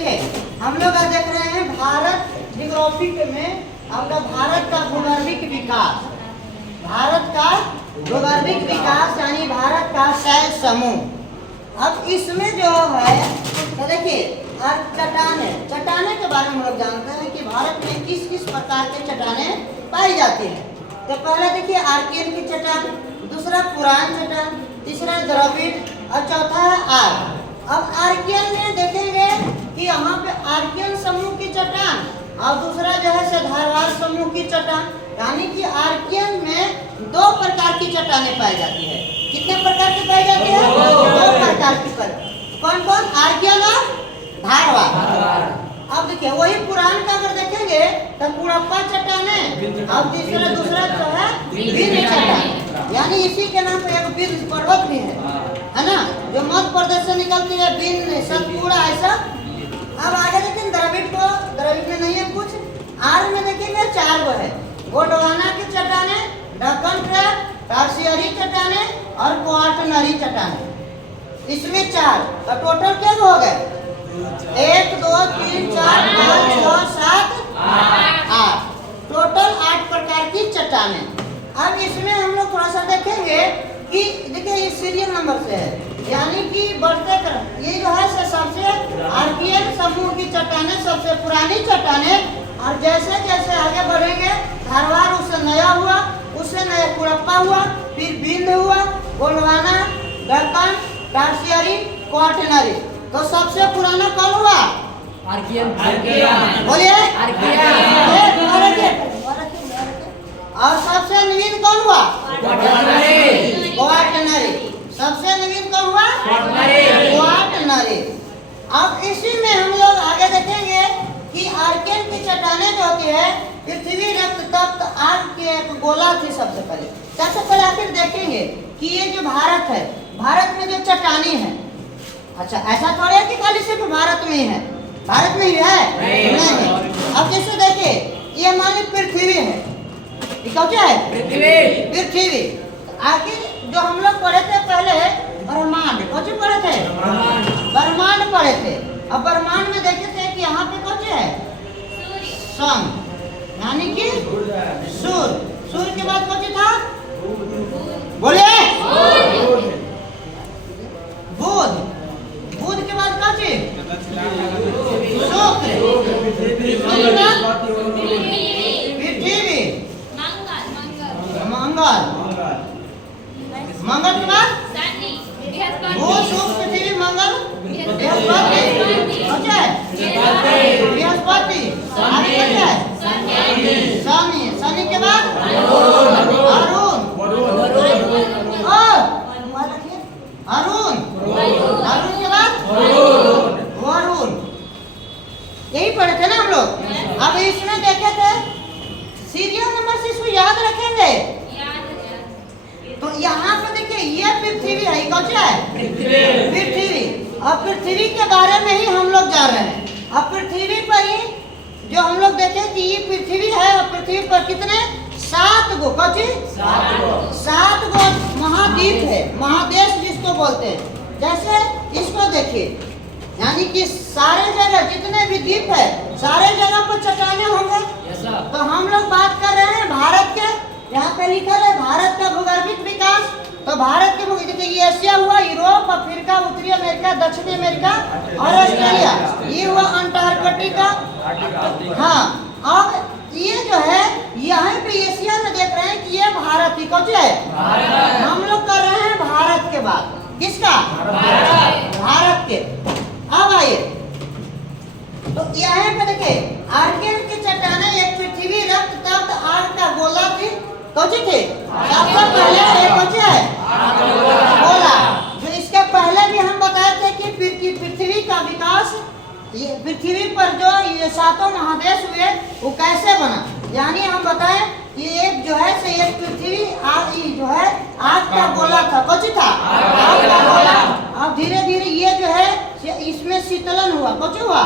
देखिए हम लोग आज देख रहे हैं भारत जियोग्राफी में आपका भारत का भूगर्भिक विकास, भारत का भूगर्भिक विकास यानी भारत का शैल समूह। अब इसमें जो है तो देखिए चट्टाने के बारे में हम लोग जानते हैं कि भारत में किस किस प्रकार के चट्टानें पाई जाती हैं। तो पहला देखिए आर्कियन की चट्टान, दूसरा पुरान चट्टान, तीसरा द्रविड़ और चौथा है आर्क। अब आर्कियन में देखेंगे कि यहाँ पे आर्कियन समूह की चट्टान और दूसरा जो है से धारवाड़ समूह की चट्टान, यानी कि आर्कियन में दो प्रकार की चट्टानें पाई जाती है। कितने प्रकार की पाई जाती है? दो प्रकार की। कौन कौन? आर्कियन और धारवाड़। अब देखिए वही पुरान का अगर देखेंगे तो पुरप्पा चट्टानें, अब दूसरा जो है विंध्य चट्टान, यानी इसी के नाम पे एक विंध्य पर्वत भी है ना, जो मध्य प्रदेश से निकलती है, विंध्य सतपुड़ा ऐसा। अब आगे देखें द्रविड़ में नहीं है कुछ। आर में देखेंगे 4 गो है, गोंडवाना की चट्टानें, दक्कन ट्रैप, टर्शियरी चट्टानें और क्वाटरनरी चट्टानें। इसमें 4 तो टोटल क्या हो गए? 1 2 3 4 5 6 7 8, टोटल 8 प्रकार की चट्टानें। अब इसमें हम लोग थोड़ा सा देखेंगे कि देखिए ये सीरियल नंबर से है, यानी कि बढ़ते क्रम। ये जो है सबसे आर्कियन समूह की चट्टानें सबसे पुरानी चट्टानें, और जैसे जैसे आगे बढ़ेंगे धारवाड़ उससे नया हुआ, उससे नया पुरप्पा हुआ, फिर विंध्य हुआ, गोंडवाना, दक्कन, टर्शियरी, क्वाटरनरी। तो सबसे पुराना कौन हुआ? आर्कियन। बोलिए आर्कियन। और सबसे नवीन कौन हुआ? क्वाटरनरी। सबसे नवीन कौन हुआ? क्वाटरनरी। अब इसी में हम लोग आगे देखेंगे कि आर्कियन की चट्टानें जो होती है पृथ्वी रक्त तप्त आग की एक गोला थी सबसे पहले आखिर देखेंगे कि ये जो भारत है, भारत में जो चट्टानी है, अच्छा ऐसा थोड़ा है कि खाली सिर्फ भारत में ही है, भारत में ही है नहीं। अब जैसे देखिए ये हमारी पृथ्वी है, ये क्या है? पृथ्वी। आखिर जो हम लोग पढ़े थे पहले ब्रह्मांड, कौन पढ़े थे? ब्रह्मांड पढ़े थे। अब ब्रह्मांड में देखे थे कि यहाँ पे कौन है? सन, यानी कि सूर्य। सूर्य के बाद कौन था? बोलिए बुध। बुध के बाद कौन? शुक्र। पृथ्वी। मंगल। मंगल के बाद बुध, शुक्र, पृथ्वी, मंगल, बृहस्पति। आगे क्या है? शनि। शनि के बाद अरुण। अरुण के बाद वरुण। यही पढ़े थे ना हम लोग। अब इसमें देखे थे सीरियल नंबर से इसको याद रखेंगे। तो यहाँ पे देखिए ये पृथ्वी है, कौन सा है? पृथ्वी। अब पृथ्वी के बारे में ही हम लोग जा रहे हैं। अब पृथ्वी पर ही जो हम लोग देखें कि ये पृथ्वी है, और पृथ्वी पर कितने? 7 गो। कौन? 7 गो महाद्वीप है, महादेश जिसको बोलते हैं। जैसे इसको देखिए, यानी कि सारे जगह जितने भी द्वीप है सारे जगह पर चट्टानें होंगे। तो हम लोग बात कर रहे हैं भारत के, यहाँ पे लिखा है भारत का भूगर्भिक विकास। तो भारत के देखिए एशिया हुआ, यूरोप, अफ्रीका, उत्तरी अमेरिका, दक्षिणी अमेरिका और ऑस्ट्रेलिया, ये हुआ अंटार्कटिका। हाँ, अब ये जो है यहाँ पे एशिया में देख रहे हैं कि ये भारत ही कौन है? हम लोग कर रहे हैं भारत के बाद किसका? भारत के। अब आइए तो यहाँ पे देखिए आर्कियन की चट्टानें एक पृथ्वी रक्त तप्त आग का गोला थी। कौन सी थी? सबसे पहले कौन सी है? गोला। जो इसके पहले भी हम बताए थे कि पृथ्वी का विकास, ये पृथ्वी पर जो ये 7 महादेश हुए वो कैसे बना, यानी हम बताएं कि एक जो है से एक पृथ्वी आग जो है आग का गोला था। कौन सी था? आग का गोला। अब धीरे धीरे ये जो है इसमें शीतलन हुआ। कौन हुआ?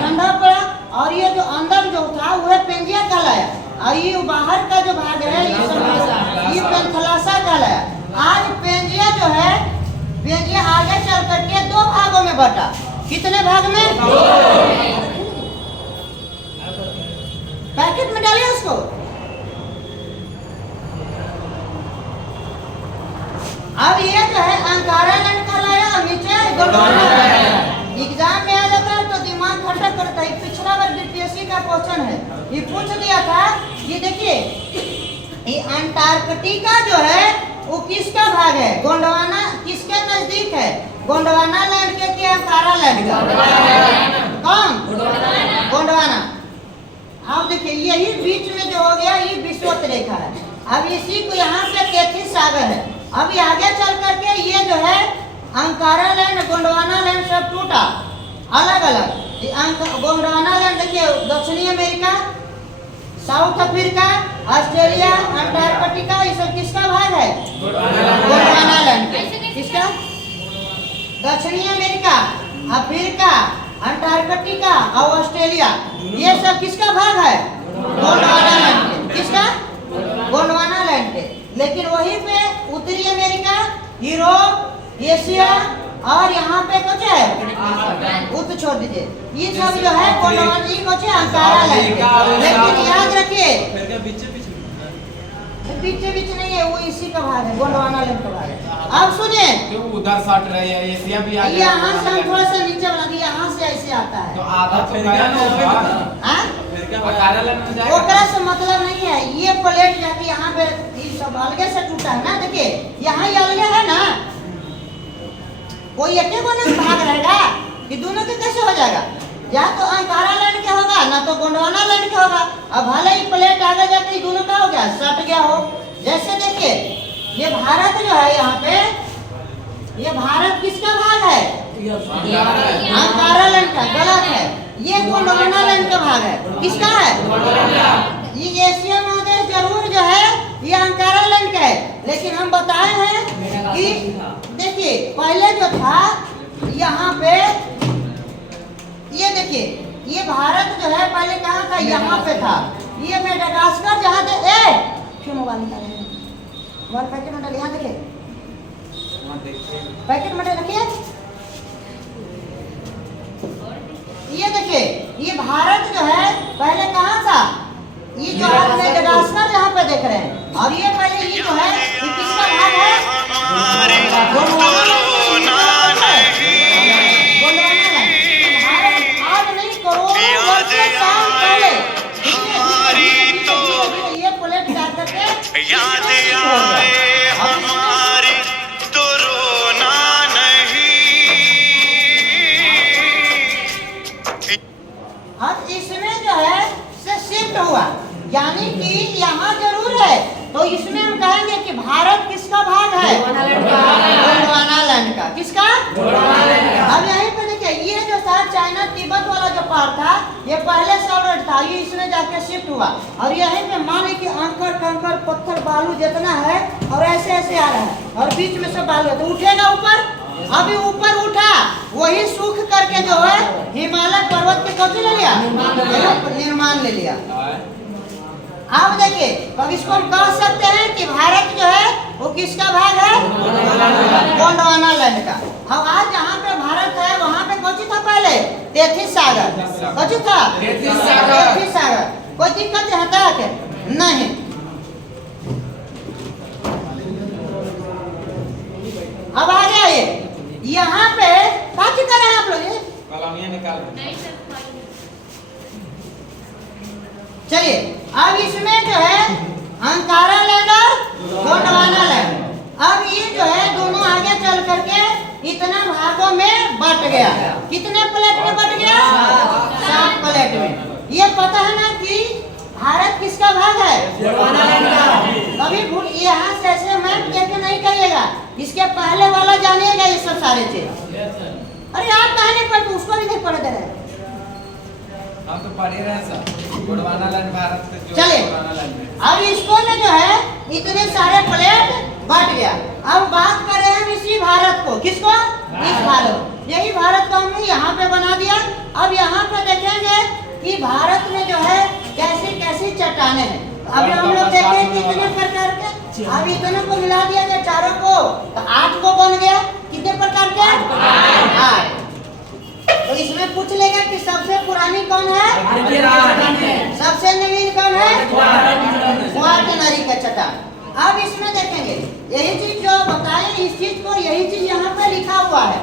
ठंडा पड़ा, और ये जो अंदर जो था वह पेंजिया कहलाया, और ये बाहर का जो भाग है ये पेंथलासा कहलाया। आज पेंजिया जो है, पेंजिया आगे चल करके 2 भागों में बटा। कितने भाग में? पैकेट में डालिए उसको। अब ये जो है अंकारा लैंड का लाया और नीचे गोंडवाना लैंड। एग्जाम में आ जाता है तो दिमाग खटक करता है। पिछला बार बीपीएससी का क्वेश्चन है, ये पूछ दिया था। ये देखिए, ये अंटार्कटिका जो है वो किसका भाग है? गोंडवाना किसके नजदीक है? गोंडवाना लैंड के अंकारा लैंड का? कौन? गोंडवाना। अब देखिए, यही बीच में जो हो गया ये विषुवत रेखा है। अब इसी को यहाँ पे तैतीस सागर है। अभी आगे चल करके ये जो है अंकारा लैंड, गोंडवाना लैंड सब टूटा अलग अलग। गोंडवाना लैंड देखिए, दक्षिणी America, south Africa, Australia, Antarctica, ये सब किसका भाग है? गोंडवाना लैंड। किसका? दक्षिणी अमेरिका, अफ्रीका, अंटार्कटिका और ऑस्ट्रेलिया, ये सब किसका भाग है? गोंडवाना लैंड। किसका? गोंडवाना लैंड के। लेकिन वहीं पे उत्तरी अमेरिका, यूरोप, एशिया और यहाँ पे कुछ है उत्तर छोड़ दीजिए, ये सब जो है गोंडवाना जी कुछ है अंकारा लैंड। लेकिन याद रखिए पीछे बीच नहीं है, वो इसी का भाग है, गोंडवाना लैंड का भाग है। अब सुनिए, क्यों उधर सट रहे हैं? एशिया भी आ गया। यहाँ से हम थोड़ा सा नीचे बना दिए, यहाँ से ऐसे आता है तो आधा तो गया ना होगा। हाँ? अंकारा लैंड में जाएगा। ओकरा से मतलब नहीं है। ये प्लेट जाके यहाँ पे ये सब अलगे से टूटा है ना। देखिए यहाँ ये अलगे है ना, कोई एक भाग रहेगा कि दोनों के कैसे हो जाएगा? या तो अंकारा लैंड के होगा ना तो गोंडवाना लैंड के होगा। अब भले ही प्लेट आगे जाके दोनों का हो गया, सट गया हो। जैसे देखिए, ये भारत जो है यहाँ पे, ये भारत किसका भाग है? अंकारा लैंड का। गलत है, ये गोंडवाना लैंड का भाग है। किसका है? ये एशिया महादेश जरूर जो है ये अंकारा लैंड का है। लेकिन हम बताए हैं कि देखिए पहले जो था यहाँ पे, ये देखिए ये भारत जो है पहले कहाँ था? यहाँ पे था। ये मेडागास्कर जहाँ पे क्यों मोबाइल निकाले? मोबाइल पैकेट में डालिए, यहाँ देखिए पैकेट में रखिए। ये देखिए, ये भारत जो है पहले कहाँ था? ये जो आप मेडागास्कर जहाँ पे देख रहे हैं, और ये पहले ये जो है ये किसका भाग है? गोंडवाना लैंड। भारत आज नहीं, करोड़ों वर्षों साल पहले ये प्लेट डाल करके याद आए हमारी तो रोना नहीं। अब इसमें जो है से शिफ्ट हुआ, यानी कि यहाँ जरूर है तो इसमें हम कहेंगे कि भारत किसका भाग है? गोंडवाना लैंड का। किसका? अब यहीं पे देखिए, ये जो था चाइना तिब्बत वाला जो पार्ट था, ये पहले सॉलिड था, ये इसमें जाके शिफ्ट हुआ। और यहीं पे मान कि अंकर कंकर पत्थर बालू जितना है और ऐसे ऐसे आ रहा है और बीच में सब बालू है, तो उठेगा ऊपर। अभी ऊपर उठा, वही सूख करके जो है हिमालय पर्वत के कब्जे ले लिया, निर्माण ले लिया। अब देखिए, अब इसको हम कह सकते हैं कि भारत जो है वो किसका भाग है? गोंडवाना लैंड का। अब आज जहाँ पे भारत है वहाँ पे कौन था पहले? 33 सागर। कौन था? 33 सागर। कोई दिक्कत है क्या? नहीं। अब आ गया ये, यहाँ पे बात कर रहे हैं आप लोग, कलमिया निकाल। चलिए अब इसमें जो है अंकारा लैंड और गोंडवाना लैंड। अब ये जो है दोनों आगे चल करके इतना भागों में बट गया। कितने प्लेट में बट गया? 7 प्लेट में। ये पता है ना कि भारत किसका भाग है? गोंडवाना लैंड का। कभी भूल यहाँ से ऐसे मैप करके नहीं करिएगा, इसके पहले वाला जानिएगा ये सब सारे चीज। अरे आप कहने पर तो उसको भी नहीं पढ़ दे रहे। हम तो पढ़ ही रहे सर, गोंडवाना लैंड भारत से जो चलिए गोंडवाना लैंड में। अब इसको में जो है इतने सारे प्लेट बट गया। अब बात कर रहे हैं इसी भारत को। किसको? इस भारत। यही भारत को हमने यहाँ पे बना दिया। अब यहाँ पे देखेंगे कि भारत में जो है कैसी कैसी चट्टाने हैं। अभी हम लोग देखें कितने प्रकार के, अब इतने को मिला दिया जाए चारों को तो 8 को बन गया। कितने प्रकार के? 8। इसमें पूछ लेगा कि सबसे पुरानी कौन है, आर्कियन की चट्टान है। सबसे नवीन कौन है, क्वाटरनरी। क्वाटरनरी का चट्टान। अब इसमें देखेंगे यही चीज जो बताए, इस चीज को यही चीज यहाँ पे लिखा हुआ है।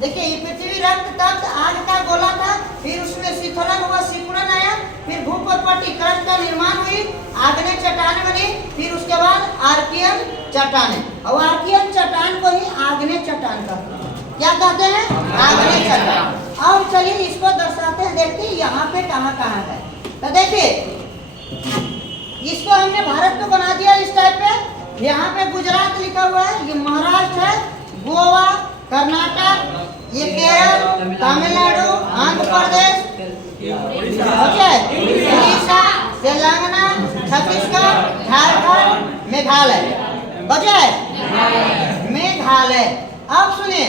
देखिए ये पृथ्वी रक्त तप्त आग का गोला था, फिर उसमें शीतलन हुआ, सिकुड़न आया, फिर भूप और पट्टी क्रस्ट का निर्माण हुई, आग्नेय चट्टान बनी, फिर उसके बाद आर्कियन चट्टान। और आर्कियन चट्टान को ही आग्नेय चट्टान कहते हैं। क्या कहते हैं, आग्नेय चट्टान। अब चलिए इसको दर्शाते हैं, देखते हैं यहाँ पे कहाँ कहाँ है। तो देखिए इसको हमने भारत को बना दिया इस टाइप पे। यहाँ पे गुजरात लिखा हुआ है, ये महाराष्ट्र है, गोवा, कर्नाटक, ये केरल, तमिलनाडु, आंध्र प्रदेश, उड़ीसा, तेलंगाना, छत्तीसगढ़, झारखंड, मेघालय। बचे मेघालय। अब सुनिए,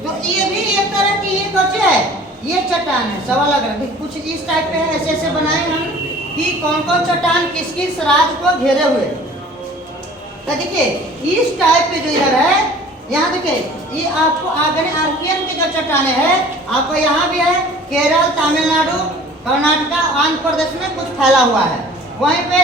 तो ये भी एक तरह की ये बचे है, ये चट्टान है। सवाल अगर कुछ इस टाइप पे है, ऐसे ऐसे बनाए हम कि कौन कौन चट्टान किस किस राज्य को घेरे हुए। तो देखिए इस टाइप पे जो इधर है, यहाँ देखिए ये आपको आग्नेय आर्कियन के जो चट्टाने हैं आपको यहाँ भी है, केरल, तमिलनाडु, कर्नाटक, आंध्र प्रदेश में कुछ फैला हुआ है। वहीं पे